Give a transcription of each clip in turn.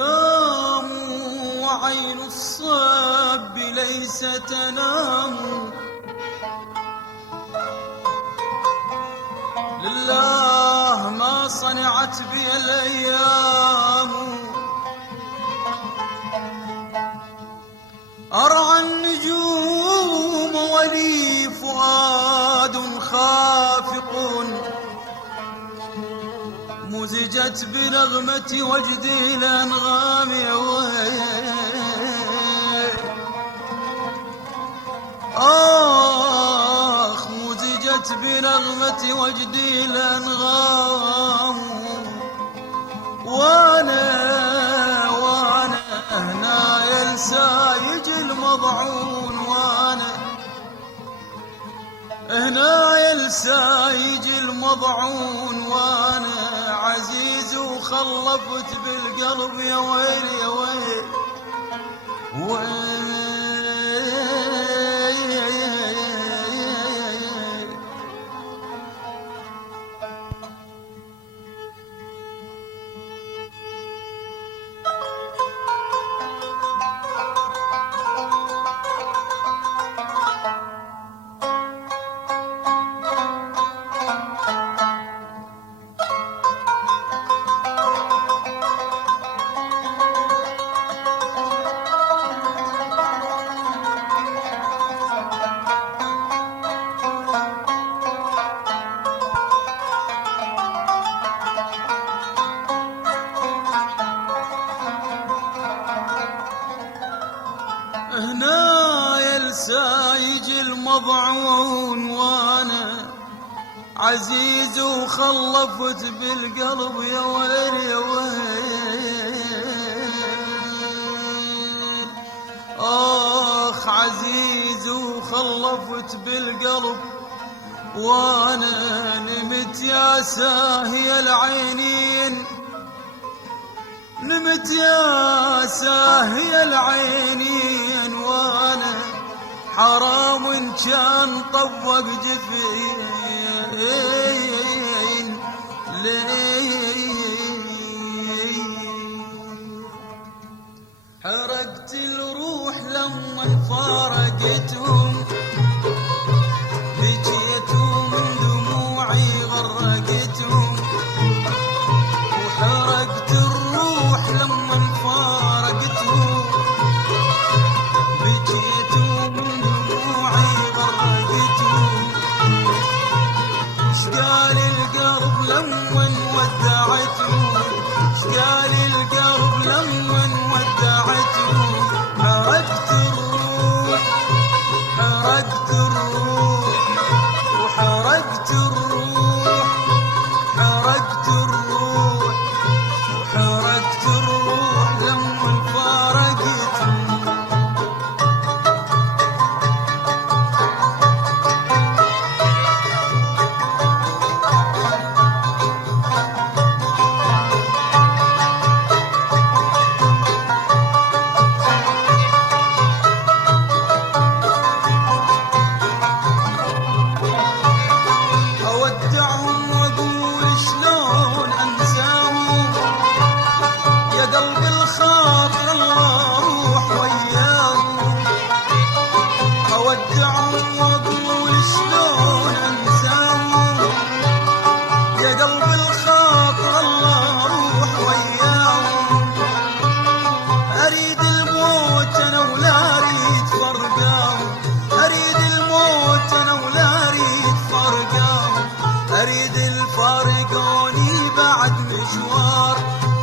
ناموا وعين الصب ليس تنام، لله ما صنعت بي الأيام. أرعى النجوم ولي فؤاد خافق، مزجت بنغمة وجدي الأنغام. مزجت بنغمة وجدي الأنغام. وانا هنا يلسايج المضعون، وانا هنا يلسايج المضعون، وانا عزيز وخلفت بالقلب يا ويل يا ويل ويل. هنا يلسايج المضعون، وانا عزيز وخلفت بالقلب يا ويل يا ويل. عزيز وخلفت بالقلب، وانا نمت يا ساهي العينين، نمت يا ساهي العينين. وانا حرام كان طبق جفين حرقت الروح لما فارقتهم، بجيتهم من دموعي غرقتهم. وحرقت الروح لما فارقتهم، بجيتهم من دموعي غرقتهم. شقال القلب لما ودعتهم، شقال القلب لما ودعتهم. حرقت الروح، حرقت الروح، وحرقت الروح، حرقت الروح، وحرقت الروح لما فارقتهم. أودعهم وأقول شلون أنساهم، يا قلب الخاطر الله روح وياهم. أودعهم وأقول شلون أنساهم، يا قلب الخاطر الله روح وياهم. أريد الموت أنا ولا أريد فرقاهم، أريد الموت أنا ولا أريد فرقاهم. أريد الفارقوني بعد مشوار،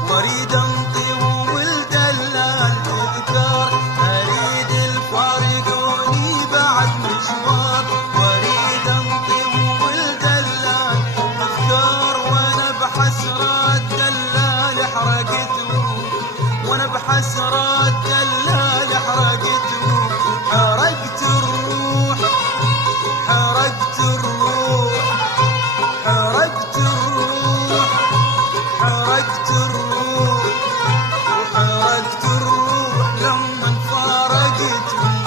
وأريد أنطيهم والدلال تذكار. أريد الفارقوني بعد مشوار، وأريد أنطيهم والدلال تذكار. وأنا بحسرة الدلال حسرات دلال حرقتهم، حرقت الروح، حرقت الروح، حرقت الروح، حرقت الروح، وحرقت الروح لما فارقتهم.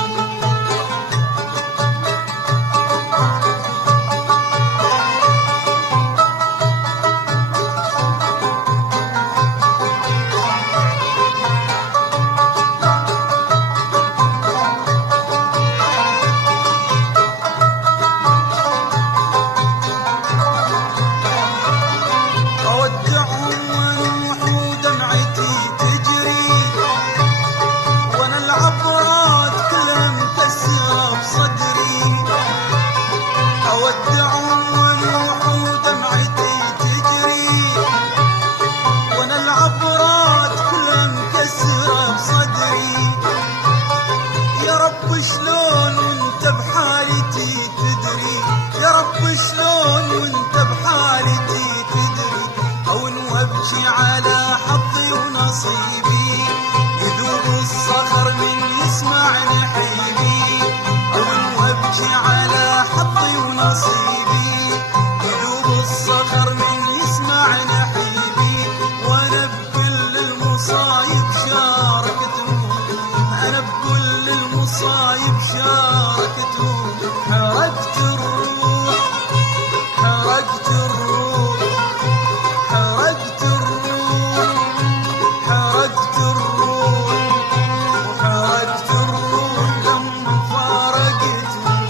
أودعهم وأنوح ودمعتي تجري، وأنا العبرات كلها مكسرة بصدري. أودعهم وأنوح ودمعتي تجري، وأنا العبرات كلها مكسرة بصدري. يا رب شلون وانت بحالتي تدري، يا رب شلون وانت بحالتي تدري. او وابكي على حظي ونصيبي، يذوب الصخر من يسمع نحيبي. او وابكي على حظي ونصيبي، يذوب الصخر من يسمع نحيبي. وانا بكل المصايب شاركتهم، انا بكل المصايب شاركتهم. حرقت الروح، حرقت الروح، حرقت الروح، حرقت الروح، وحرقت الروح لما فارقتهم.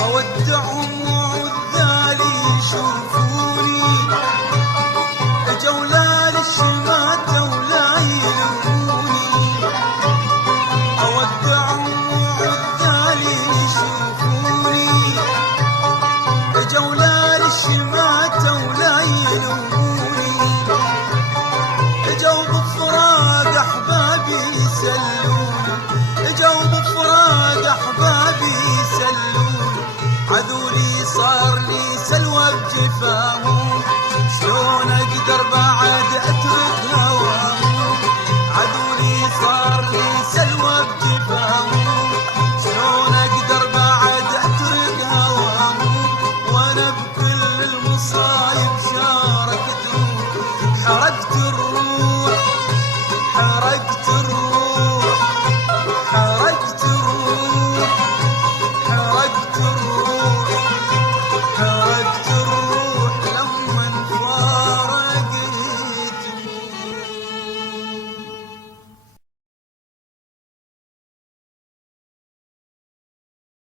أودعهم وعذالي يشوفوني، جولال الشماتة ولا يلوموني. أودعهم وعذالي يشوفوني، جولال الشماتة ولا يلوموني. جو بفراق أحبابي يسلوني، جو بفراق أحبابي يسلوني. عذولي صار لي سلوى بجفاهم، شلون اقدر بعد اترك هواهم. عذولي صار لي سلوى بجفاهم، شلون اقدر بعد اترك هواهم. وانا بكل المصايب شاركتهم، حرقت